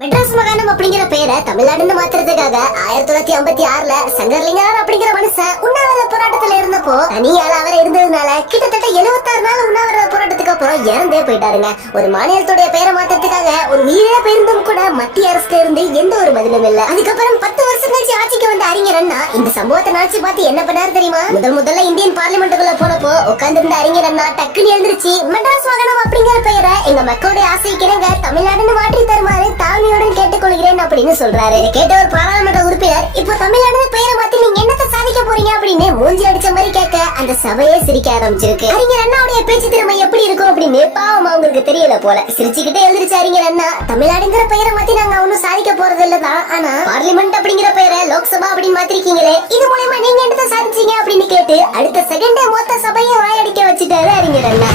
மெட்ராஸ் மாகாணம் அப்படிங்கிற பேரை தமிழ்நாடுன்னு மாத்துறதுக்காக 1956ல சங்கர்லிங்கம் அப்படிங்கிற மனுஷன் உண்ணாவிரத போராட்டத்துல இருந்தப்போ தனியால அவர் இருந்ததுனால கிட்டத்தட்ட 76 நாள் உண்ணாவிரத போராட்டத்துக்கு அப்புறம் இறந்தே போயிட்டாருங்க. ஒரு மாநிலத்துடைய பேரை மாத்துறதுக்காக ஒரு உயிரிழப்பு இருந்தும் கூட மத்திய அரசுல இருந்து எந்த ஒரு பதிலும் இல்ல. அதுக்கப்புறம் 10 வருஷம் கழிச்சு ஆட்சிக்கு வந்த அறிஞர் அண்ணா இந்த சம்பவத்தை நினைச்சு பார்த்து என்ன பண்ணாரு தெரியுமா? முதல்ல இந்தியன் பார்லிமெண்ட்டுக்குள்ள போனப்போ உட்கார்ந்து இருந்த அறிஞர் அண்ணா டக்குன்னு எழுந்திருச்சு மெட்ராஸ் மாகாணம் அப்படிங்கிற பெயரை எங்க மக்களுடைய ஆசைக்கிறங்க தமிழ்நாடுன்னு மாற்றி தருமாறு தாழ்மையுடன் கேட்டுக்கொள்கிறேன் அப்படின்னு சொல்றாரு. கேட்ட ஒரு பாராளுமன்ற உறுப்பினர் இப்போ தமிழ்நாடு பெயரை மாத்தி நீங்க என்னத்தை சாதிக்க போறீங்க அப்படின்னு மூஞ்சி அடிச்ச மாதிரி கேட்க அந்த சபையே சிரிக்க ஆரம்பிச்சிருக்கு. அறிஞர் அண்ணாவுடைய பேச்சு திறமை எப்படி இருக்கும் அப்படின்னு பாவம் அவங்களுக்கு தெரியல போல சிரிச்சுக்கிட்டே எழுதிருச்சு அறிஞர் அண்ணா. தமிழ்நாடுங்கிற பெயரை மாத்தி நாங்க ஒன்னும் சாதிக்க போறது இல்லதான், ஆனா பார்லிமெண்ட் அப்படிங்கிற பெயரை லோக்சபா அப்படின்னு மாத்திருக்கீங்களே, இது மூலமா நீங்க என்னத்தை சாதிச்சீங்க அப்படின்னு கேட்டு அடுத்த செகண்டே மொத்த சபையை வாயடிக்க வச்சுட்டாரு அறிஞர் அண்ணா.